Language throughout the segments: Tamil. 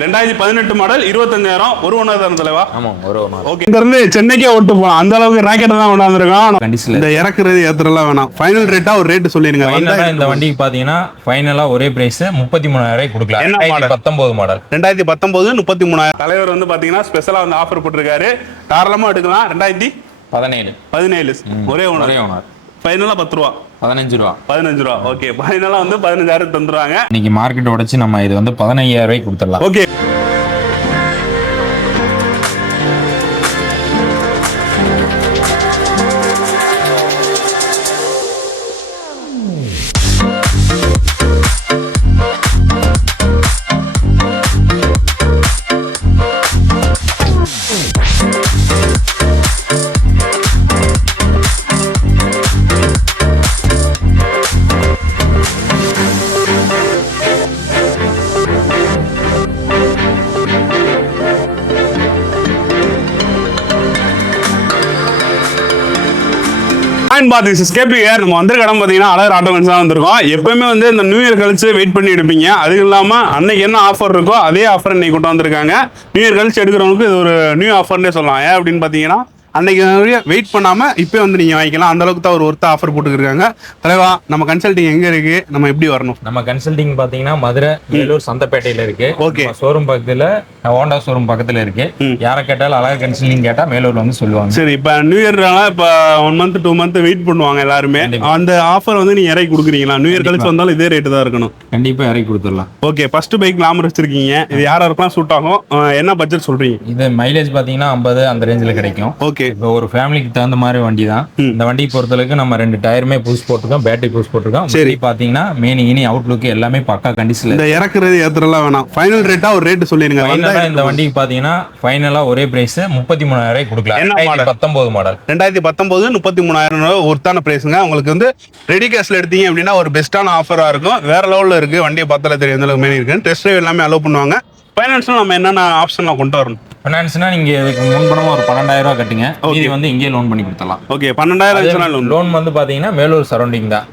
2018 மாடல் 25,000 ஒரு ஓனர் தான் தலைவா. ஆமா ஒரு ஓனர். ஓகே, இங்க இருந்து சென்னைக்கே ஓட்டு போலாம் அந்த அளவுக்கு ராக்கெட் தான் கொண்டாந்துருக்கோம். இந்த இறக்குறது ஏத்துறலாம் வேணாம். ஃபைனல் ரேட்டா ஒரு ரேட் சொல்லிருங்க. இந்த வண்டிக்கு பாத்தீங்கன்னா ஃபைனலா ஒரே பிரைஸ் 33,000 கொடுக்கலாம். என்ன மாடல்? 2019 மாடல். 2019 33,000. தலைவர் வந்து பாத்தீங்கன்னா ஸ்பெஷலா வந்து ஆஃபர் போட்டிருக்காரு. தாராளமா எடுக்கலாம். 2017 ஒரே ஓனர். ஃபைனலா 10 ரூபா 15 ரூபா. 15 ரூபா. ஓகே, ஃபைனலா வந்து 15,000 தந்துருவாங்க. இன்னைக்கு மார்க்கெட் உடைச்சு நம்ம இது வந்து 15,000 கொடுத்துடலாம். ஓகே, நம்ம வந்திருக்க இடம் பார்த்தீங்கன்னா அழகர் ஆட்டோமென்ஸ் தான் வந்திருக்கோம். எப்பவுமே வந்து இந்த நியூ இயர் கழிச்சு வெயிட் பண்ணி எடுப்பீங்க. அது இல்லாமல் அன்னைக்கு என்ன ஆஃபர் இருக்கோ அதே ஆஃபர் இன்னைக்கு கொண்டு வந்திருக்காங்க. நியூ இயர் கழிச்சு எடுக்கிறவங்களுக்கு இது ஒரு நியூ ஆஃபர்னே சொல்லலாம். ஏன் அப்படின்னு பார்த்தீங்கன்னா அன்னைக்கு வெயிட் பண்ணாம இப்போ வந்து நீங்க வாங்கிக்கலாம். அந்த அளவுக்கு தான் ஒரு ஒருத்த ஆஃபர் போட்டுருக்காங்க. தலைவா, நம்ம கன்சல்டிங் எங்க இருக்கு, நம்ம எப்படி வரணும்? நம்ம கன்சல்டிங் பாத்தீங்கன்னா மதுரை வேலூர் சந்தப்பேட்டையில இருக்கு. ஓகே, ஷோரூம் பக்கத்துல ஹோண்டா ஷோரூம் பக்கத்துல இருக்கு. யாரை கேட்டாலும் அழகா கன்சல்டிங் கேட்டா மேலூர்ல வந்து சொல்லுவாங்க. சரி, இப்ப நியூ இயர்னால இப்ப 1 மந்த் 2 மந்த் வெயிட் பண்ணுவாங்க எல்லாருமே. அந்த ஆஃபர் வந்து நீங்க இறக்கி கொடுக்குறீங்களா? நியூ இயர் கழிச்சு வந்தாலும் இதே ரேட்டு தான் இருக்கணும். கண்டிப்பா இறக்கி கொடுத்துடலாம். ஓகே, ஃபர்ஸ்ட் பைக் கிளாமர் வச்சிருக்கீங்க. இது யாருக்கெல்லாம் சூட் ஆகும்? என்ன பட்ஜெட் சொல்றீங்க? இது மைலேஜ் பாத்தீங்கன்னா 50 அந்த ரேஞ்சில் கிடைக்கும். ஓகே, இப்போ ஒரு ஃபேமிலிக்கு தகுந்த மாதிரி வண்டி தான். இந்த வண்டியை பொறுத்தளவுக்கு நம்ம 2 டயருமே புதுசு போட்டிருக்கோம், பேட்டரி புதுசு போட்டிருக்கோம். சரி, பாத்தீங்கன்னா மெயின் இனி அவுட்லுக் எல்லாமே பக்கா கண்டிஷன்ல. இந்த இறக்குறது ஏத்துறலாம் வேணாம். ஃபைனல் ரேட்டா ஒரு ரேட் சொல்லிருங்க. இந்த வண்டிக்கு பாத்தீங்கன்னா ஃபைனலா ஒரே பிரைஸ் 33,000 கொடுக்கலாம். 2019 மாடல். 2019 33,000 ஒருத்தான பிரைஸ்ங்க. உங்களுக்கு வந்து ரெடி கேஷ்ல எடுத்தீங்க அப்படின்னா ஒரு பெஸ்ட்டான ஆஃபரா இருக்கும். வேற லெவல்ல இருக்கு. வண்டியை பார்த்தாலே தெரியும் எந்த அளவுக்கு மெயின் இருக்கு. டெஸ்ட் டிரைவ் எல்லாமே அலோவ் பண்ணுவாங்க. ஃபைனான்ஸ்ல நம்ம என்னென்ன ஆப்ஷன்லாம் கொண்டு வரணும்? ஃபைனான்ஸ்னா நீங்க இதுக்கு முன்பணமா ஒரு 12,000 ரூபாய் கட்டுங்க. இது வந்து இங்கே லோன் பண்ணி கொடுத்தலாம். ஓகே, 12,000 லோன் வந்து பாத்தீங்கன்னா மேலூர் சரௌண்டிங் தான்.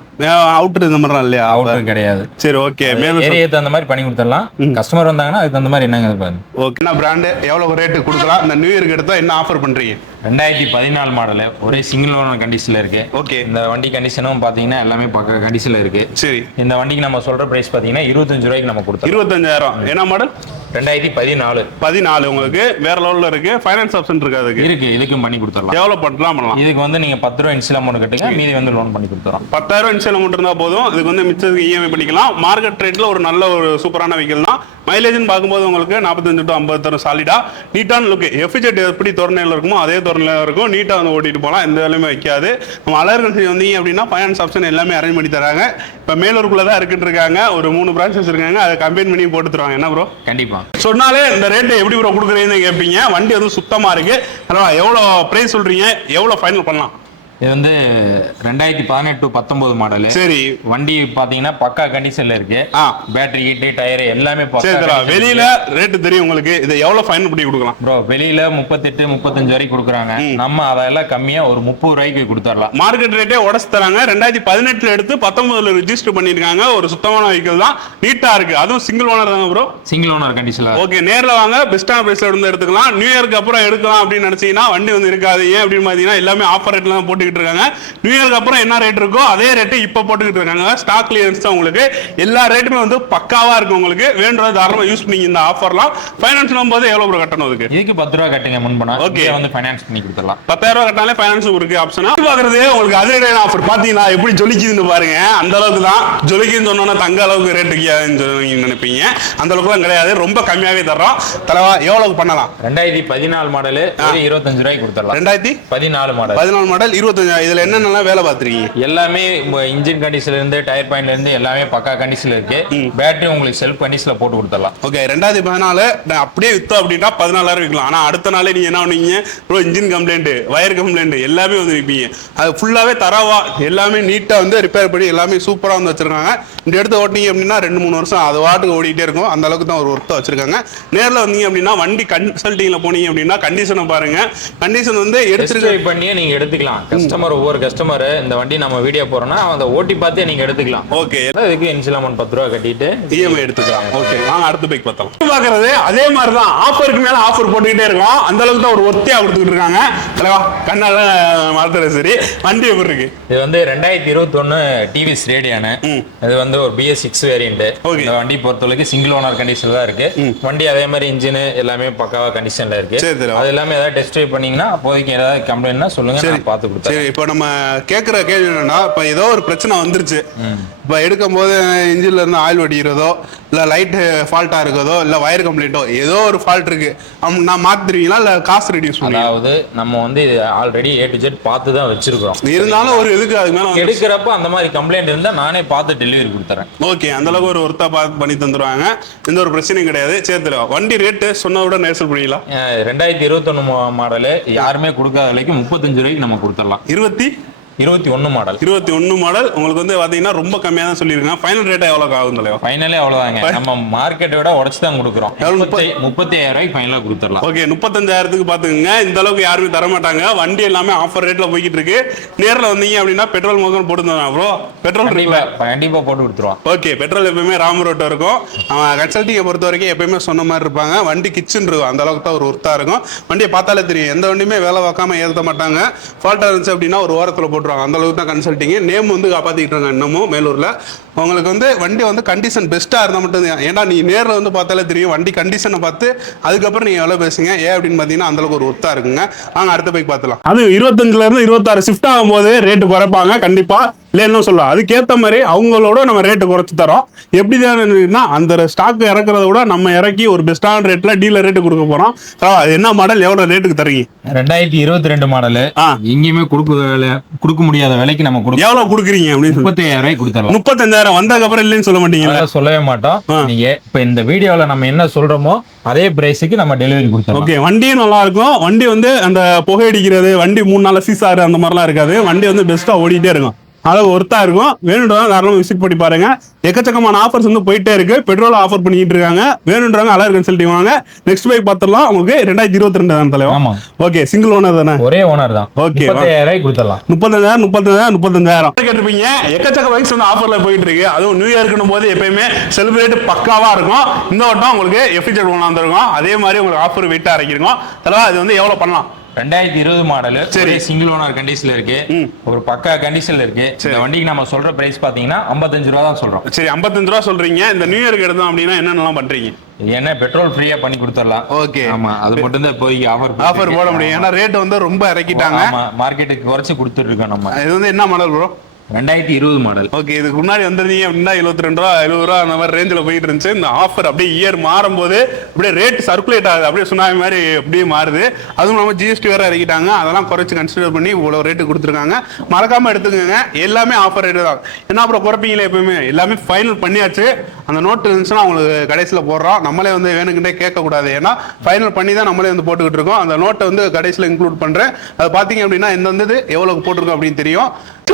அவுட்டர் இந்த மாதிரி இல்லையா? அவுட்டர் கிடையாது. சரி, ஓகே, ஏரியாக்கு அந்த மாதிரி பண்ணி கொடுத்துடலாம். கஸ்டமர் வந்தாங்கன்னா அதுக்கு அந்த மாதிரி என்னங்க பாருங்க. ஓகே, என்ன பிராண்ட் எவ்வளவு ரேட்டு கொடுக்கலாம்? இந்த நியூ இயருக்கு எடுத்தா என்ன ஆஃபர் பண்றீங்க? 2014 மாடல் ஒரே சிங்கிள் ஓனர் கண்டிஷன்ல இருக்கு. ஓகே, இந்த வண்டி கண்டிஷனும் பாத்தீங்கன்னா எல்லாமே பக்க கண்டிஷன்ல இருக்கு. சரி, இந்த வண்டிக்கு நம்ம சொல்ற பிரைஸ் பாத்தீங்கன்னா 25 ரூபாய்க்கு நம்ம கொடுத்தோம். 25,000. என்ன மாடல்? 2014. உங்களுக்கு வேற லெவல்ல இருக்கு. ஃபைனான்ஸ் ஆப்ஷன் இருக்கு. அதுக்கு இருக்கு, இதுக்கும் பண்ணி கொடுத்துடலாம். எவ்வளவு பண்ணலாம்? இதுக்கு வந்து நீங்க 10 ரூபாய் இன்சியல் அமௌண்ட் கட்டுங்க, மீதி வந்து லோன் பண்ணி கொடுத்துறோம். 10,000 இன்சியல் அமௌண்ட் இருந்தா போதும். இதுக்கு வந்து மிச்சத்துக்கு இஎம்ஐ பண்ணிக்கலாம். மார்க்கெட் ரேட்ல ஒரு நல்ல ஒரு சூப்பரான வெஹிக்கிள் தான். மைலேஜ்னு பார்க்கும்போது உங்களுக்கு 45 to 50 தரும். சாலிடா நீட்டான லுக். எஃப்ஜெட் எப்படி தோரணையில் இருக்குமோ அதே தோரணையில் இருக்கும். நீட்டாக வந்து ஓட்டிட்டு போகலாம். எந்த வேலையுமே வைக்காது. நம்ம அழகர் வந்தீங்க அப்படின்னா ஃபைனான்ஸ் ஆப்ஷன் எல்லாமே அரேஞ்ச் பண்ணி தராங்க. இப்போ மேலூருக்குள்ள தான் இருக்குன்னு இருக்காங்க. ஒரு 3 பிரான்ச் வச்சிருக்காங்க. அதை கம்பைன் பண்ணி போட்டு தருவாங்க. என்ன ப்ரோ? கண்டிப்பா சொன்னாலே இந்த ரேட்டு எப்படி ப்ரோ கொடுக்குறீங்கன்னு கேட்பீங்க. வண்டி வந்து சுத்தமா இருக்கு. எவ்வளோ பிரைஸ் சொல்றீங்க? எவ்வளோ ஃபைனல் பண்ணலாம்? இது வந்து 2018 to 19 மாடல். சரி, வண்டி பாத்தீங்கன்னா பக்கா கண்டிஷன்ல இருக்கு. பேட்டரி ஹீட் டயர் எல்லாமே பக்கா. வெளியில ரேட் தெரியும் உங்களுக்கு. இது எவ்வளவு ஃபைனல் பண்ணி கொடுக்கலாம் ப்ரோ? வெளியில 38 35 வரைக்கும் கொடுக்குறாங்க. நம்ம அதெல்லாம் கம்மியா ஒரு 30 ரூபாய்க்கு கொடுத்துடலாம். மார்க்கெட் ரேட்டே உடச்சு தராங்க. 2018 எடுத்து 19 ரெஜிஸ்டர் பண்ணிருக்காங்க. ஒரு சுத்தமான வெஹிக்கிள் தான். நீட்டா இருக்கு. அதுவும் சிங்கிள் ஓனர் தானே ப்ரோ? சிங்கிள் ஓனர் கண்டிஷன்ல. ஓகே, நேர்ல வாங்க. பெஸ்டான பிரைஸ்ல இருந்து எடுத்துக்கலாம். நியூ இயருக்கு அப்புறம் எடுக்கலாம் அப்படின்னு நினைச்சீங்கன்னா வண்டி வந்து இருக்காது. ஏன் அப்படின்னு பாத்தீங்கன்னா எல்லாமே ஆஃபர் ரேட்ல தான் போட்டு இருக்காங்க. நியூ இயருக்கு அப்புறம் என்ன ரேட் இருக்கோ அதே ரேட் இப்ப போட்டுக்கிட்டு இருக்காங்க. ஸ்டாக் கிளியரன்ஸ் தான். உங்களுக்கு எல்லா ரேட்டுமே வந்து பக்காவா இருக்கு. உங்களுக்கு வேண்டத தாராளமா யூஸ் பண்ணி இந்த ஆஃபர்லாம். ஃபைனான்ஸ் போது எவ்வளவு ப்ரோ கட்டணும்? அதுக்கு இதுக்கு 10 ரூபாய் கட்டுங்க முன்பணம். ஓகே, வந்து ஃபைனான்ஸ் பண்ணி கொடுத்துடலாம். 10,000 ரூபாய் கட்டாலே ஃபைனான்ஸ் இருக்கு ஆப்ஷனா. பாக்குறது உங்களுக்கு அதே ஆஃபர் பாத்தீங்கன்னா எப்படி ஜொலிக்குதுன்னு பாருங்க. அந்த அளவுக்கு தான் ஜொலிக்குன்னு சொன்னோன்னா தங்க அளவுக்கு ரேட்டுக்கு நினைப்பீங்க. அந்த அளவுக்குலாம் கிடையாது. ரொம்ப கம்மியாவே தர்றோம். தலைவா, எவ்வளவு பண்ணலாம்? 2014 மாடல் 25 ரூபாய்க்கு கொடுத்துடலாம். 2014 மாடல் 25. இதுல என்னென்னலாம் வேலை பார்த்துருக்கீங்க? எல்லாமே இன்ஜின் கண்டிஷன்ல இருந்து டயர் பாயிண்ட்ல இருந்து எல்லாமே பக்கா கண்டிஷன்ல இருக்கு. பேட்டரி உங்களுக்கு செல்ஃப் கண்டிஷன்ல போட்டு கொடுத்துடலாம். ஓகே, 2014 அப்படியே வித்தோம் அப்படின்னா 14,000 விற்கலாம். ஆனா அடுத்த நாளே நீங்க என்ன பண்ணுவீங்க bro? Engine complaint, wire complaint எல்லாமே வந்து விற்பீங்க. அது ஃபுல்லாவே தரவா எல்லாமே நீட்டா வந்து ரிப்பேர் பண்ணி எல்லாமே சூப்பரா வந்து வச்சிருக்காங்க. இந்த இடத்த ஓட்டினீங்க அப்படின்னா 2-3 வருஷம் அது வாட்டுக்கு ஓடிட்டே இருக்கும். அந்த அளவுக்கு தான் ஒரு ஒர்த்தை வச்சிருக்காங்க. நேரில் வந்தீங்க அப்படின்னா வண்டி கன்சல்டிங்ல போனீங்க அப்படின்னா கண்டிஷனை பாருங்க. கண்டிஷன் வந்து எடுத்து பண்ணி நீங்க எடுத்துக்கலாம். கஸ்டமர் ஒவ்வொரு கஸ்டமர் இந்த வண்டி நம்ம வீடியோ போறோம்னா அந்த ஓட்டி பார்த்தே நீங்க எடுத்துக்கலாம். ஓகே, அதுக்கு இனிஷியல் அமௌண்ட் 10 ரூபா கட்டிட்டு இஎம்ஐ எடுத்துக்கலாம். ஓகே, வாங்க அடுத்த பைக் பார்த்தலாம். பாக்குறது அதே மாதிரி தான், ஆஃபருக்கு மேல ஆஃபர் போட்டுக்கிட்டே இருக்கோம். அந்த அளவுக்கு தான் ஒரு ஒத்தியா கொடுத்துக்கிட்டு இருக்காங்க. தலைவா கண்ணால மறந்துற சரி. வண்டி எப்படி இருக்கு? இது வந்து 2021 டிவிஎஸ் ரேடியானு. இது வந்து ஒரு BS6 வேரியன்ட். இந்த வண்டி பொறுத்தவரைக்கும் சிங்கிள் ஓனர் கண்டிஷன்ல தான் இருக்கு. வண்டி அதே மாதிரி இன்ஜின் எல்லாமே பக்காவா கண்டிஷன்ல இருக்கு. அது எல்லாமே ஏதாவது டெஸ்ட் ட்ரைவ் பண்ணீங்கன்னா அப்போதைக்கு ஏதாவது கம்ப்ளைண்ட்னா சொல்லுங்க, நான் பார்த்து கொடுத்தேன். சரி, இப்போ நம்ம கேட்குற கேள்வி என்னன்னா, இப்போ ஏதோ ஒரு பிரச்சனை வந்துருச்சு, இப்போ எடுக்கும் போது இன்ஜின்ல இருந்து ஆயில் வடிக்கிறதோ இல்லை லைட் ஃபால்ட்டா இருக்கதோ இல்லை வயர் கம்ப்ளைண்ட்டோ ஏதோ ஒரு ஃபால்ட் இருக்கு, நான் மாத்திருவீங்களா இல்லை காசு ரெடியூஸ் பண்ணுவீங்களா? அதாவது நம்ம வந்து ஆல்ரெடி A to Z பார்த்து தான் வச்சிருக்கிறோம். இருந்தாலும் ஒரு இதுக்கு அதுக்கு மேல எடுக்கிறப்ப அந்த மாதிரி கம்ப்ளைண்ட் இருந்தா நானே பார்த்து டெலிவரி கொடுத்துறேன். ஓகே, அந்த அளவுக்கு ஒரு ஒருத்தா பார்த்து பண்ணி தந்துருவாங்க. எந்த ஒரு பிரச்சனையும் கிடையாது. சேர்த்துல வண்டி ரேட்டு சொன்ன விட நேசல் பண்ணிங்களா? 2021 மாடலு யாருமே கொடுக்காத விலைக்கு 35 ரூபாய்க்கு நம்ம கொடுத்துடலாம். 21 மாடல். 21 மாடல் உங்களுக்கு வந்து பாத்தீங்கன்னா ரொம்ப கம்மியா தான் சொல்லிருக்காங்க. ஃபைனல் ரேட் எவ்வளவு ஆகும் தலைவா? ஃபைனலே அவ்வளவுதாங்க. நம்ம மார்க்கெட்டை விட உடைச்சு தான் கொடுக்குறோம். 35,000 ரூபாய்க்கு ஃபைனலா கொடுத்துடலாம். ஓகே, 35,000க்கு பாத்துக்கங்க. இந்த அளவுக்கு யாருமே தர மாட்டாங்க. வண்டி எல்லாமே ஆஃபர் ரேட்ல போய்கிட்டு இருக்கு. நேர்ல வந்தீங்க அப்படின்னா பெட்ரோல் முதல் போட்டு தரோம் ப்ரோ. பெட்ரோல் கண்டிப்பா போட்டு கொடுத்துருவோம். ஓகே, பெட்ரோல் எப்பயுமே ராம் ரோட் இருக்கும். கன்சல்டிங்கை பொறுத்த வரைக்கும் எப்பயுமே சொன்ன மாதிரி இருப்பாங்க. வண்டி கிச்சன் இருக்கும், அந்த அளவுக்கு தான் ஒரு ஒர்த்தா இருக்கும். வண்டியை பார்த்தாலே தெரியும், எந்த வண்டியுமே வேலை பார்க்காம ஏற்ற மாட்டாங்க. ஃபால்ட்டா இருந்துச்சு அப்படின்னா ஒரு ஓரத்துல போட்டு அந்த அளவுக்கு தான் கன்சல்டிங். நேம் வந்து காப்பாத்திட்டு இருக்காங்க இன்னமும் மேலூர்ல. உங்களுக்கு வந்து வண்டி வந்து கண்டிஷன் பெஸ்டா இருந்தா மட்டும் தான். ஏன்னா நீ நேரில் வந்து பார்த்தாலே தெரியும், வண்டி கண்டிஷனை பார்த்து அதுக்கப்புறம் நீங்க எவ்வளவு பேசுங்க. ஏன் அப்படின்னு பாத்தீங்கன்னா அந்த அளவுக்கு ஒரு ஒர்த்தா இருக்குங்க. வாங்க அடுத்த பைக் பார்த்துலாம். அது 25ல இருந்து 26 ஷிஃப்ட் ஆகும்போது ரேட்டு குறைப்பாங்க கண்டிப்பா, இல்லைன்னு சொல்லலாம். அதுக்கேற்ற மாதிரி அவங்களோட நம்ம ரேட்டு குறைச்சு தரோம். எப்படி தான் அந்த ஸ்டாக் இறக்குறத விட நம்ம இறக்கி ஒரு பெஸ்டான ரேட்ல டீலர் ரேட்டு கொடுக்க போறோம். என்ன மாடல் எவ்வளவு ரேட்டுக்கு தரீங்க? 2022 மாடல். எங்கேயுமே கொடுக்க முடியாத விலைக்கு நம்ம கொடுக்க. எவ்வளவு கொடுக்குறீங்க அப்படின்னு? 35,000 ரூபாய்க்கு கொடுத்துறோம். 35,000 வந்ததுக்கு அப்புறம் இல்லைன்னு சொல்ல மாட்டீங்க? சொல்லவே மாட்டோம். நீங்க இப்ப இந்த வீடியோல நம்ம என்ன சொல்றோமோ அதே பிரைஸுக்கு நம்ம டெலிவரி கொடுத்தோம். ஓகே, வண்டியும் நல்லா இருக்கும். வண்டி வந்து அந்த புகையடிக்கிறது, வண்டி 3 நாள் சீசாரு அந்த மாதிரிலாம் இருக்காது. வண்டி வந்து பெஸ்டா ஓடிட்டே இருக்கும். அளவு ஒர்த்தா இருக்கும். வேணுன்றவங்க தாராளமாக விசிட் பண்ணி பாருங்க. எக்கச்சக்கமான ஆஃபர்ஸ் வந்து போயிட்டே இருக்கு. பெட்ரோல் ஆஃபர் பண்ணிட்டு இருக்காங்க. வேணுன்றவங்க அலர் கன்சல்டிங் வாங்க. நெக்ஸ்ட் பைக் பார்த்துடலாம். உங்களுக்கு 2022 தான் தலைவா? ஆமா. ஓகே, சிங்கிள் ஓனர் தானே? ஒரே ஓனர் தான். ஓகே, 35,000 கொடுத்துடலாம். 35,000 கேட்டிருப்பீங்க. எக்கச்சக்க பைக்ஸ் வந்து ஆஃபர்ல போயிட்டு இருக்கு. அதுவும் நியூ இயர்க்குன்னு போது எப்பயுமே செலிப்ரேட் பக்காவா இருக்கும். இந்த வட்டம் உங்களுக்கு எஃபிஜெட் ஒன்று வந்திருக்கும். அதே மாதிரி உங்களுக்கு ஆஃபர் வெயிட்டா இறக்கிருக்கும். தலைவா இது வந்து எவ்வளவு பண்ணலாம்? 2020 மாடல். சரி, சிங்கிள் ஓனர் கண்டிஷன்ல இருக்கு. ஒரு பக்கா கண்டிஷன்ல இருக்கு. இந்த வண்டிக்கு நம்ம சொல்ற பிரைஸ் பாத்தீங்கன்னா 55 ரூபா தான் சொல்றோம். சரி, 55 ரூபா சொல்றீங்க. இந்த நியூ இயருக்கு எடுத்தோம் அப்படின்னா என்னென்னலாம் பண்றீங்க? என்ன பெட்ரோல் ஃப்ரீயா பண்ணி கொடுத்துடலாம். ஓகே, ஆமா, அது மட்டும் தான் இப்போதைக்கு ஆஃபர் போட முடியும். ஏன்னா ரேட் வந்து ரொம்ப இறக்கிட்டாங்க. ஆமா, மார்க்கெட்டுக்கு குறைச்சு கொடுத்துட்டு இருக்கோம் நம்ம. இது வந்து என்ன மாடல் ப்ரோ? 2020 மாடல். ஓகே, இதுக்கு முன்னாடி வந்திருந்தீங்க அப்படின்னா 72 ரூபா 70 ரூபா அந்த மாதிரி ரேஞ்சில் போயிட்டு இருந்துச்சு. இந்த ஆஃபர் அப்படியே இயர் மாறும்போது அப்படியே ரேட் சர்க்குலேட் ஆகுது, அப்படியே சுனாமி மாதிரி அப்படியே மாறுது. அதுவும் நம்ம GST வேற இறக்கிட்டாங்க. அதெல்லாம் குறைச்சு கன்சிடர் பண்ணி இவ்வளவு ரேட்டு கொடுத்துருக்காங்க. மறக்காம எடுத்துக்கோங்க. எல்லாமே ஆஃபர் ரேட்டு தான். என்ன அப்புறம் குறைப்பீங்களே? எப்பயுமே எல்லாமே ஃபைனல் பண்ணியாச்சு. அந்த நோட் இருந்துச்சுன்னா அவங்களுக்கு கடைசியில் போடுறோம். நம்மளே வந்து வேணுங்கிட்டே கேட்கக்கூடாது. ஏன்னா ஃபைனல் பண்ணி தான் நம்மளே வந்து போட்டுக்கிட்டு இருக்கோம். அந்த நோட்டை வந்து கடைசியில் இன்க்ளூட் பண்றேன். அது பார்த்தீங்க அப்படின்னா எந்த வந்து எவ்வளவு போட்டிருக்கோம் அப்படின்னு தெரியும்.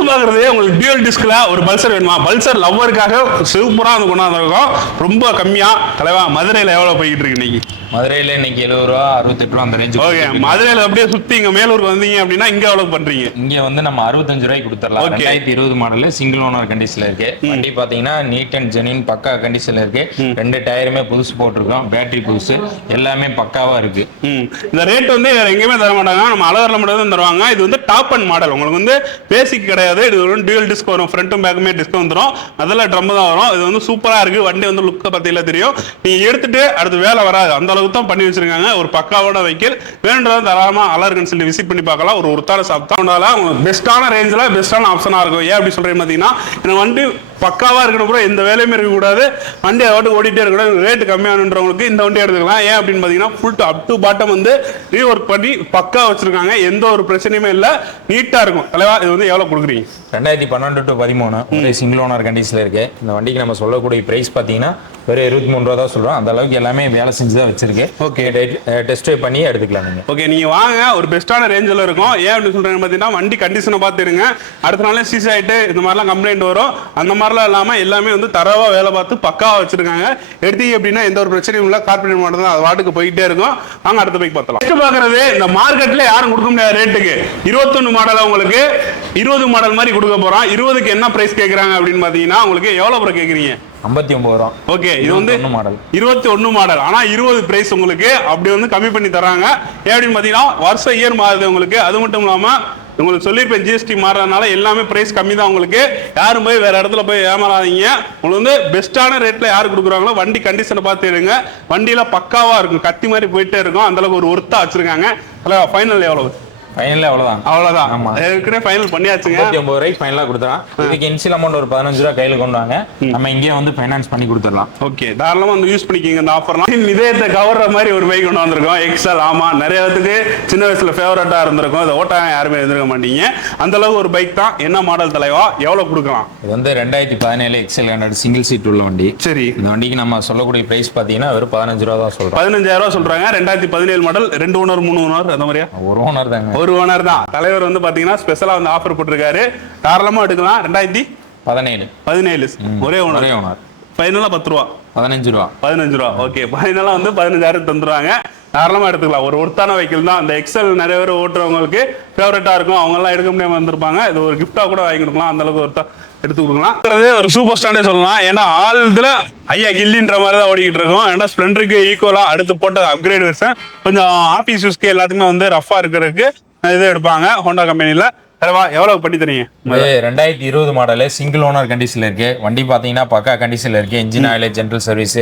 பாக்குறதே உங்களுக்கு டியூல் டிஸ்க்ல ஒரு பல்சர் வேணுமா? பல்சர் லவ்வருக்காக சூப்பரா வந்து கொண்டாந்துருக்கோம். ரொம்ப கம்மியா. தலைவா மதுரையில எவ்வளவு போயிட்டு இருக்கு இன்னைக்கு? மதுரையில இன்னைக்கு 70 ரூபா 68 ரூபா அந்த ரேஞ்ச். ஓகே, மதுரையில அப்படியே சுத்தி இங்க மேலூருக்கு வந்தீங்க அப்படின்னா இங்க எவ்வளவு பண்றீங்க? இங்க வந்து நம்ம 65 ரூபாய்க்கு கொடுத்துடலாம். 2020 மாடல் சிங்கிள் ஓனர் கண்டிஷன்ல இருக்கு. வண்டி பாத்தீங்கன்னா நீட் அண்ட் ஜெனின் பக்கா கண்டிஷன்ல இருக்கு. 2 டயருமே புதுசு போட்டிருக்கோம். பேட்டரி புதுசு, எல்லாமே பக்காவா இருக்கு. இந்த ரேட் வந்து எங்கேயுமே தர மாட்டாங்க. நம்ம அழகர்ல மட்டும் தான் தருவாங்க. இது வந்து டாப் அண்ட் மாடல். உங்களுக்கு வந்து பேசிக் கிடையாது. இது வந்து டியூல் டிஸ்க் வரும். ஃப்ரண்ட்டும் பேக்குமே டிஸ்க் வந்துடும். அதெல்லாம் ட்ரம் தான் வரும். இது வந்து சூப்பரா இருக்கு. வண்டி வந்து லுக்க பத்தியில தெரியும். நீங்க எடுத்துட்டு அடுத்து வேலை வராது. அந்த அளவுக்கு தான் பண்ணி வச்சிருக்காங்க. ஒரு பக்காவோட வெஹிக்கிள். வேணுன்றத தாராளமா அலர் கன்சல்ட் விசிட் பண்ணி பார்க்கலாம். ஒரு ஒருத்தார சாப்பிட்டா பெஸ்டான ரேஞ்சில் பெஸ்டான ஆப்ஷனா இருக்கும். ஏன் அப்படி சொல்றேன்னு பாத்தீங்கன்னா, இந்த வண்டி பக்காவா இருக்கணும் ப்ரோ. எந்த வேலையுமே இருக்கக்கூடாது. வண்டி வாட்டு ஓடிட்டே இருக்கக்கூடாது. ரேட்டு கம்மியானவங்களுக்கு இந்த வண்டி எடுத்துக்கலாம். ஏன் அப்படின்னு பாத்தீங்கன்னா ஃபுல் அப் டு பாட்டம் வந்து ரீஒர்க் பண்ணி பக்கா வச்சிருக்காங்க. எந்த ஒரு பிரச்சனையுமே இல்லை. நீட்டா இருக்கும். தலைவா இது வந்து எவ்வளவு கொடுக்குறீங்க? 2012 to 13 சிங்கிள் ஓனர் கண்டிஷன்ல இருக்கு. இந்த வண்டிக்கு நம்ம சொல்லக்கூடிய பிரைஸ் பாத்தீங்கன்னா வெறும் 23 ரூபா தான் சொல்றோம். அந்த அளவுக்கு எல்லாமே வேலை செஞ்சு தான் வச்சிருக்கு. ஓகே, டெஸ்ட் ட்ரைவ் பண்ணி எடுத்துக்கலாம் நீங்க. ஓகே, நீங்க வாங்க, ஒரு பெஸ்ட்டான ரேஞ்சில் இருக்கும். ஏன் அப்படின்னு சொல்றேன்னு பார்த்தீங்கன்னா வண்டி கண்டிஷனை பார்த்துருங்க. அடுத்த நாளே சீஸ் ஆகிட்டு இந்த மாதிரிலாம் கம்ப்ளைண்ட் வரும். அந்த மாதிரிலாம் இல்லாமல் எல்லாமே வந்து தரவா வேலை பார்த்து பக்காவாக வச்சிருக்காங்க. எடுத்தீங்க அப்படின்னா எந்த ஒரு பிரச்சனையும் இல்லை. கார்பரேட் மாடல் தான், அது வாட்டுக்கு போயிட்டே இருக்கும். வாங்க அடுத்த பைக் பார்த்தலாம். ஃபர்ஸ்ட் பார்க்கறது இந்த மார்க்கெட்ல யாரும் கொடுக்க முடியாத ரேட்டுக்கு 21 மாடல் உங்களுக்கு 20 மாடல் மாதிரி கொடுக்க போறோம். 20க்கு என்ன பிரைஸ் கேட்குறாங்க அப்படின்னு பார்த்தீங்கன்னா உங்களுக்கு எவ்வளோ ப்ரோ கேட்குறீங்க? 59 ரூபா. ஓகே, இது வந்து 21 மாடல். ஆனா 20 பிரைஸ் உங்களுக்கு அப்படி வந்து கம்மி பண்ணி தராங்க. ஏன் அப்படின்னு பாத்தீங்கன்னா வருஷம் இயர் மாறுது உங்களுக்கு. அது மட்டும் இல்லாம உங்களுக்கு சொல்லியிருப்பேன், ஜிஎஸ்டி மாறதுனால எல்லாமே பிரைஸ் கம்மி தான் உங்களுக்கு. யாரும் போய் வேற இடத்துல போய் ஏமாறாதீங்க. உங்களுக்கு வந்து பெஸ்ட்டான ரேட்ல யாரு கொடுக்குறாங்களோ வண்டி கண்டிஷனை பார்த்து எடுங்க. வண்டியில பக்காவா இருக்கும், கத்தி மாதிரி போயிட்டே இருக்கும். அந்த அளவுக்கு ஒரு ஒர்த்தா வச்சிருக்காங்க. ஃபைனல் எவ்வளவு? ஃபைனல் அவ்வளவுதான். அவ்வளவுதான். ஆமா, ஏற்கனவே ஃபைனல் பண்ணியாச்சுங்க. 59 ரூபாய்க்கு ஃபைனலா கொடுத்தலாம். இதுக்கு இனிஷியல் அமௌண்ட் ஒரு 15 ரூபா கையில கொண்டு வாங்க, நம்ம இங்கே வந்து ஃபைனான்ஸ் பண்ணி கொடுத்துடலாம். ஓகே, தாராளமா வந்து யூஸ் பண்ணிக்கிங்க இந்த ஆஃபர்லாம். இதயத்தை கவர்ற மாதிரி ஒரு பைக் கொண்டு வந்திருக்கோம், எக்ஸல். ஆமா, நிறைய பேருக்கு சின்ன வயசுல ஃபேவரட்டா இருந்திருக்கும். இதை ஓட்ட யாருமே இருந்திருக்க மாட்டீங்க. அந்த அளவுக்கு ஒரு பைக் தான். என்ன மாடல் தலைவா, எவ்வளவு கொடுக்கலாம்? இது வந்து 2017 எக்ஸல் 100 சிங்கிள் சீட் உள்ள வண்டி. சரி, இந்த வண்டிக்கு நம்ம சொல்லக்கூடிய பிரைஸ் பாத்தீங்கன்னா வெறும் 15 ரூபா தான் சொல்றோம். 15,000 ரூபா சொல்றாங்க. 2017 மாடல், 2 ஓனர் 3 ஓனர் அந்த மாதிரியா? ஒரு ஓனர் தாங்க. ஒரு ஓனர் தான். தலைவர் வந்து பாத்தீங்கன்னா ஸ்பெஷலா வந்து ஆஃபர் போட்டிருக்காரு. தாராளமா எடுக்கலாம். 2017 ஒரே ஓனர். ஃபைனலா 10 ரூபா, 15 ரூபா. 15 ரூபா. ஓகே, ஃபைனலா வந்து 15,000 தந்துருவாங்க. தாராளமா எடுத்துக்கலாம். ஒரு ஒருத்தான வெஹிக்கிள் தான். இந்த எக்ஸல் நிறைய பேர் ஓட்டுறவங்களுக்கு ஃபேவரட்டா இருக்கும். அவங்க எல்லாம் எடுக்க முடியாம வந்திருப்பாங்க. இது ஒரு கிஃப்டா கூட வாங்கி கொடுக்கலாம். அந்த அளவுக்கு ஒருத்தா எடுத்து கொடுக்கலாம். ஒரு சூப்பர் ஸ்டாண்டே சொல்லலாம். ஏன்னா ஆள் இதுல ஐயா கில்லின்ற மாதிரி தான் ஓடிக்கிட்டு இருக்கோம். ஏன்னா ஸ்ப்ளெண்டருக்கு ஈக்குவலா அடுத்து போட்ட அப்கிரேட் வெர்ஷன் கொஞ்சம் ஆபீஸ் யூஸ்க்கு எல்லாத்துக்குமே வந்து ரஃபா இருக்கிறதுக்கு இது எடுப்பாங்க ஹோண்டா கம்பெனில. எவ்வளவு பண்ணி தரீங்க? 2020 மாடல் சிங்கிள் ஓனர் கண்டிஷன்ல இருக்கு. வண்டி பாத்தீங்கன்னா பக்கா கண்டிஷன்ல இருக்கு. இன்ஜின் ஆயில், ஜெனரல் சர்வீஸ்,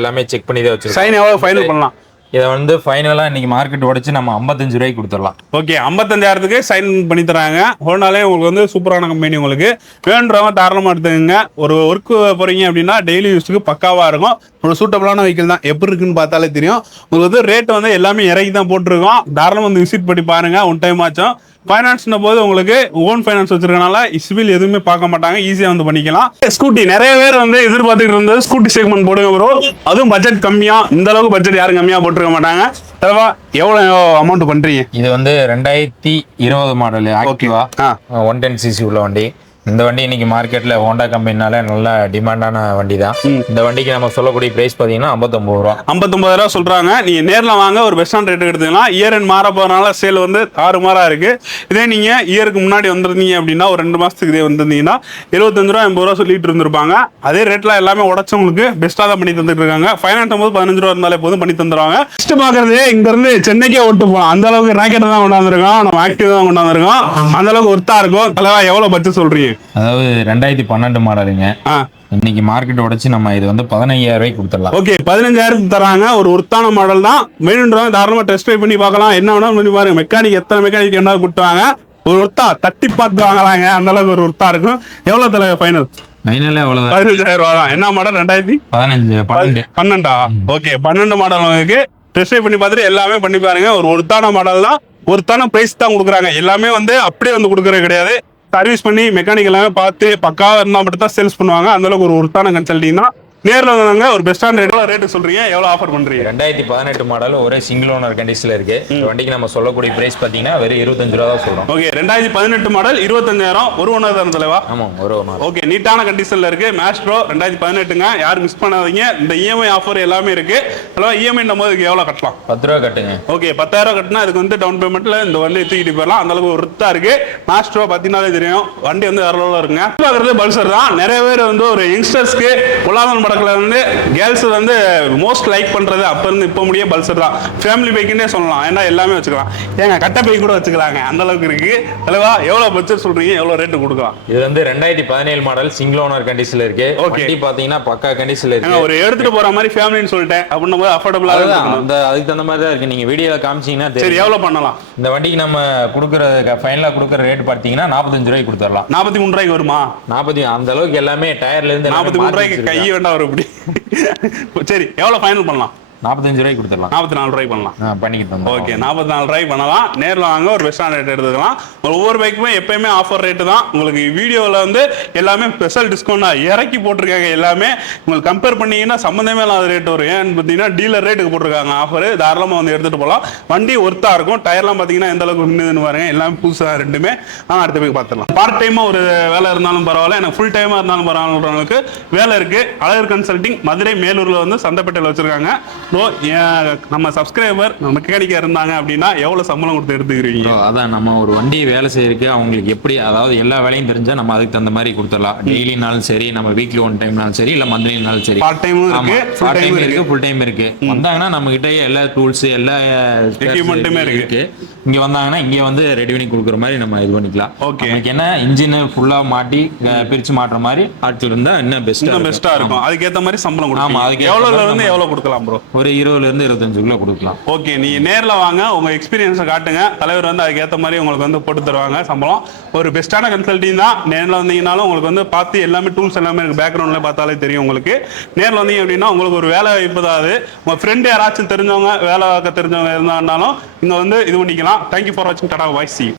எல்லாமே செக் பண்ணி தான் வச்சிருக்கோம். சைன் எவ்வளவு ஃபைனல் பண்ணலாம்? இதை வந்து ஃபைனலா இன்னைக்கு மார்க்கெட் உடைச்சு நம்ம 55 ரூபாய்க்கு கொடுத்துடலாம். ஓகே, 55,000க்கு சைன் பண்ணி தராங்க. ஹோண்டாலே உங்களுக்கு வந்து சூப்பரான கம்பெனி. உங்களுக்கு வேணுன்றவங்க தாராளமா எடுத்துக்கங்க. ஒரு ஒர்க் போறீங்க அப்படின்னா டெய்லி யூஸ்க்கு பக்காவா இருக்கும். ஒரு சூட்டபிளான வெஹிக்கிள் தான். எப்படி இருக்குன்னு பார்த்தாலே தெரியும். உங்களுக்கு வந்து ரேட் வந்து எல்லாமே இறக்கி தான் போட்டிருக்கோம். தாராளமா வந்து விசிட் பண்ணி பாருங்க ஒன் டைம் ஆச்சும். ஃபைனான்ஸ்ன போது உங்களுக்கு ஓன் ஃபைனான்ஸ் வச்சிருக்கனால இஸ்பில் எதுவுமே பார்க்க மாட்டாங்க. ஈஸியா வந்து பண்ணிக்கலாம். ஸ்கூட்டி நிறைய பேர் வந்து எதிர்பார்த்துட்டு இருந்தது ஸ்கூட்டி செக்மெண்ட் போடுங்க ப்ரோ. அதுவும் பட்ஜெட் கம்மியா. இந்த அளவுக்கு பட்ஜெட் யாரும் கம்மியா போட்டுருக்க மாட்டாங்க. எவ்வளவு அமௌண்ட் பண்றீங்க? இது வந்து 2020 மாடல் ஆக்டிவா 110cc உள்ள வண்டி. இந்த வண்டி இன்னைக்கு மார்க்கெட்ல ஹோண்டா கம்பெனினால நல்ல டிமாண்டான வண்டி தான். இந்த வண்டிக்கு நம்ம சொல்லக்கூடிய பிரைஸ் பாத்தீங்கன்னா 59 ரூபா. 59,000 சொல்றாங்க. நீங்க நேர்ல வாங்க, ஒரு பெஸ்டான ரேட் எடுத்துக்கலாம். இயர் எண்ட் மாற போறதுனால சேல் வந்து 6 மாதம் இருக்கு. இதே நீங்க இயருக்கு முன்னாடி வந்திருந்தீங்க அப்படின்னா ஒரு 2 மாசத்துக்கு இதே வந்திருந்தீங்கன்னா 75 ரூபா 80 ரூபா சொல்லிட்டு இருந்திருப்பாங்க. அதே ரேட்ல எல்லாமே உடச்சவங்களுக்கு பெஸ்டா தான் பண்ணி தந்துட்டு இருக்காங்க. ஃபைனான்ஸ் போது 15 ரூபா இருந்தாலே போதும் பண்ணி தந்துருவாங்க. ஃபர்ஸ்ட் பாக்குறது இங்க இருந்து சென்னைக்கே ஓட்டு போகலாம். அந்த அளவுக்கு ராக்கெட் தான் கொண்டாந்துருக்கோம். நம்ம ஆக்டிவ் தான் கொண்டாந்துருக்கோம். அந்த அளவுக்கு ஒர்த்தா இருக்கும். தலைவா எவ்வளவு பட்ஜெட் சொல்றீங்க? அதாவது 2012 மாடலுங்க. இன்னைக்கு மார்க்கெட் உடைச்சு நம்ம இது வந்து 15,000 ரூபாய்க்கு கொடுத்துடலாம். ஓகே, 15,000 தராங்க. ஒரு ஒர்த்தான மாடல் தான். வேணுன்றவங்க தாராளமா டெஸ்ட் ட்ரைவ் பண்ணி பார்க்கலாம். என்ன வேணாலும் பண்ணி பாருங்க. மெக்கானிக் எத்தனை மெக்கானிக் என்ன கூட்டுவாங்க. ஒரு ஒர்த்தா தட்டி பார்த்து வாங்கலாங்க. அந்த அளவுக்கு ஒரு ஒர்த்தா இருக்கும். எவ்வளவு தலை ஃபைனல்? ஃபைனல் எவ்வளவு? 15,000 ரூபா தான். என்ன மாடல்? 2012. ஓகே, 12 மாடல் உங்களுக்கு டெஸ்ட் ட்ரைவ் பண்ணி பார்த்துட்டு எல்லாமே பண்ணி பாருங்க. ஒரு ஒர்த்தான மாடல் தான். ஒர்த்தான பிரைஸ் தான் கொடுக்குறாங்க. எல்லாமே வந்து அப்படியே வந்து கொடுக்கறது கிடையாது. சர்வீஸ் பண்ணி மெக்கானிக் எல்லாமே பார்த்து பக்காவா இருந்தா மட்டும் தான் சேல்ஸ் பண்ணுவாங்க. அந்த அளவுக்கு ஒரு ஒர்த்தான கன்சல்டிங் தான். நேர்ல வந்தாங்க. ஒரு பெஸ்டான ரேட் சொல்றீங்க, எவ்வளவு ஆஃபர் பண்றீங்க? 2018 மாடல் ஒரே சிங்கிள் ஓனர் கண்டிஷன்ல இருக்கு. இந்த வண்டிக்கு நம்ம சொல்லக்கூடிய பிரைஸ் பாத்தீங்கன்னா வெறும் 25 ரூபா தான் சொல்றோம். ஓகே, 2018 மாடல் 25,000 ஒரு ஓனர் தான் தலைவா? ஆமா, ஒரு ஓனர். ஓகே, நீட்டான கண்டிஷன்ல இருக்கு. மேஸ்ட்ரோ 2018ங்க. யாரும் மிஸ் பண்ணாதீங்க. இந்த இஎம்ஐ ஆஃபர் எல்லாமே இருக்கு. தலைவா இஎம்ஐ போது எவ்வளவு கட்டலாம்? 10 ரூபா கட்டுங்க. ஓகே, 10,000 கட்டினா அதுக்கு வந்து டவுன் பேமெண்ட்ல இந்த வண்டி தூக்கிட்டு போயிடலாம். அந்த அளவுக்கு ஒர்த்தா இருக்கு. மேஸ்ட்ரோ பாத்தீங்கன்னாலே தெரியும். வண்டி வந்து வேற இருக்குங்க. பாக்குறது பல்சர் தான். நிறைய பேர் வந்து ஒரு யங்ஸ்டர்ஸ்க்கு பொல்லாதன் படத்துல வந்து கேர்ள்ஸ் வந்து மோஸ்ட் லைக் பண்றது அப்ப இருந்து இப்ப முடிய பல்சர் தான். ஃபேமிலி பைக்குன்னே சொல்லலாம். ஏன்னா எல்லாமே வச்சுக்கலாம். ஏங்க கட்ட பைக் கூட வச்சுக்கலாங்க. அந்த அளவுக்கு இருக்கு. தலைவா எவ்வளவு பட்ஜெட் சொல்றீங்க? எவ்வளவு ரேட் கொடுக்கலாம்? இது வந்து 2017 மாடல் சிங்கிள் ஓனர் கண்டிஷன்ல இருக்கு. வண்டி பாத்தீங்கன்னா பக்கா கண்டிஷன்ல இருக்கு. ஒரு எடுத்துட்டு போற மாதிரி ஃபேமிலின்னு சொல்லிட்டேன் அப்படின்னும் போது அஃபோர்டபுளா அந்த அதுக்கு தகுந்த மாதிரி தான் இருக்கு. நீங்க வீடியோல காமிச்சீங்கன்னா சரி, எவ்வளவு பண்ணலாம்? இந்த வண்டிக்கு நம்ம கொடுக்குற ஃபைனலா கொடுக்குற ரேட் பாத்தீங்கன்னா 45 ரூபாய்க்கு கொடுத்துடலாம். 43 ரூபாய்க்கு வருமா? 40 அந்த அளவுக்கு எல்லாமே டயர்ல இருந்து 43 ரூபாய்க்கு கை வேண்டாம் வரும் இப்படி. சரி, எவ்வளவு ஃபைனல் பண்ணலாம்? 45 ரூபாய்க்கு கொடுத்துடலாம். 44 ரூபாய்க்கு பண்ணலாம். பண்ணிக்கிட்டோம். ஓகே, 44 ரூபாய்க்கு பண்ணலாம். நேரில் வாங்க, ஒரு பெஸ்டான ரேட் எடுத்துக்கலாம். ஒவ்வொரு பைக்குமே எப்பயுமே ஆஃபர் ரேட்டு தான். உங்களுக்கு வீடியோவில் வந்து எல்லாமே ஸ்பெஷல் டிஸ்கவுண்ட் இறக்கி போட்டிருக்காங்க. எல்லாமே உங்களுக்கு கம்பேர் பண்ணீங்கன்னா சம்மந்தமே இல்லாத ரேட் வரும். ஏன்னு பார்த்தீங்கன்னா டீலர் ரேட்டுக்கு போட்டிருக்காங்க ஆஃபர். தாராளமாக வந்து எடுத்துகிட்டு போகலாம். வண்டி ஒர்த்தாக இருக்கும். டயர்லாம் பார்த்தீங்கன்னா எந்த அளவுக்கு மின்னுதுன்னு பாருங்க. எல்லாமே புதுசாக ரெண்டுமே. அடுத்த போய் பார்த்துடலாம். பார்ட் டைமாக ஒரு வேலை இருந்தாலும் பரவாயில்ல, எனக்கு ஃபுல் டைமாக இருந்தாலும் பரவாயில்லன்றவங்களுக்கு வேலை இருக்குது. அழகர் கன்சல்டிங் மதுரை மேலூரில் வந்து சந்தைப்பேட்டையில் வச்சுருக்காங்க. நம்ம சப்ஸ்கிரைபர் மெக்கானிக்கா இருந்தாங்க அப்படின்னா எவ்வளவு சம்பளம் கொடுத்து எடுத்துக்கிறீங்க? அதான் நம்ம ஒரு வண்டி வேலை செய்யறதுக்கு அவங்களுக்கு எப்படி, அதாவது எல்லா வேலையும் தெரிஞ்சா நம்ம அதுக்கு தகுந்த மாதிரி கொடுத்துடலாம். டெய்லினாலும் சரி, நம்ம வீக்லி ஒன் டைம்னாலும் சரி, இல்ல மந்த்லினாலும் சரி. பார்ட் டைமும் இருக்கு, பார்ட் டைம் இருக்கு, ஃபுல் டைம் இருக்கு. வந்தாங்கன்னா நம்ம கிட்ட எல்லா டூல்ஸ் எல்லா எக்யூப்மெண்ட்டுமே இருக்கு. இங்க வந்தாங்கன்னா இங்க வந்து ரெடி பண்ணி கொடுக்குற மாதிரி நம்ம இது பண்ணிக்கலாம். ஓகே, நமக்கு என்ன இன்ஜின் ஃபுல்லா மாட்டி பிரிச்சு மாட்டுற மாதிரி ஆட்கள் இருந்தா இன்னும் பெஸ்டா இருக்கும். அதுக்கேற்ற மாதிரி சம்பளம் கொடுக்கலாம். அதுக்கு எவ்வளவுல இருந்து எவ்வளவு கொடுக்கலாம் ப்ரோ? ஒரு 20 ல இருந்து 25 கொடுக்கலாம். ஓகே, நீங்க நேர்ல வாங்க, உங்க எக்ஸ்பீரியன்ஸை காட்டுங்க. தலைவர் வந்து அதுக்கேற்ற மாதிரி உங்களுக்கு வந்து போட்டு தருவாங்க சம்பளம். ஒரு பெஸ்டான கன்சல்டிங் தான். நேரில் வந்தீங்கன்னாலும் உங்களுக்கு வந்து பார்த்து எல்லாமே டூல்ஸ் எல்லாமே இருக்கு. பேக்ரவுண்ட்ல பார்த்தாலே தெரியும் உங்களுக்கு. நேரில் வந்தீங்க அப்படின்னா உங்களுக்கு ஒரு வேலை வாய்ப்பு தான். அது உங்க ஃப்ரெண்டு யாராச்சும் தெரிஞ்சவங்க, வேலை பார்க்க தெரிஞ்சவங்க இருந்தாலும் இங்க வந்து இது பண்ணிக்கலாம். தேங்க்யூ ஃபார் வாட்சிங். டாடா, பாய், சி யூ.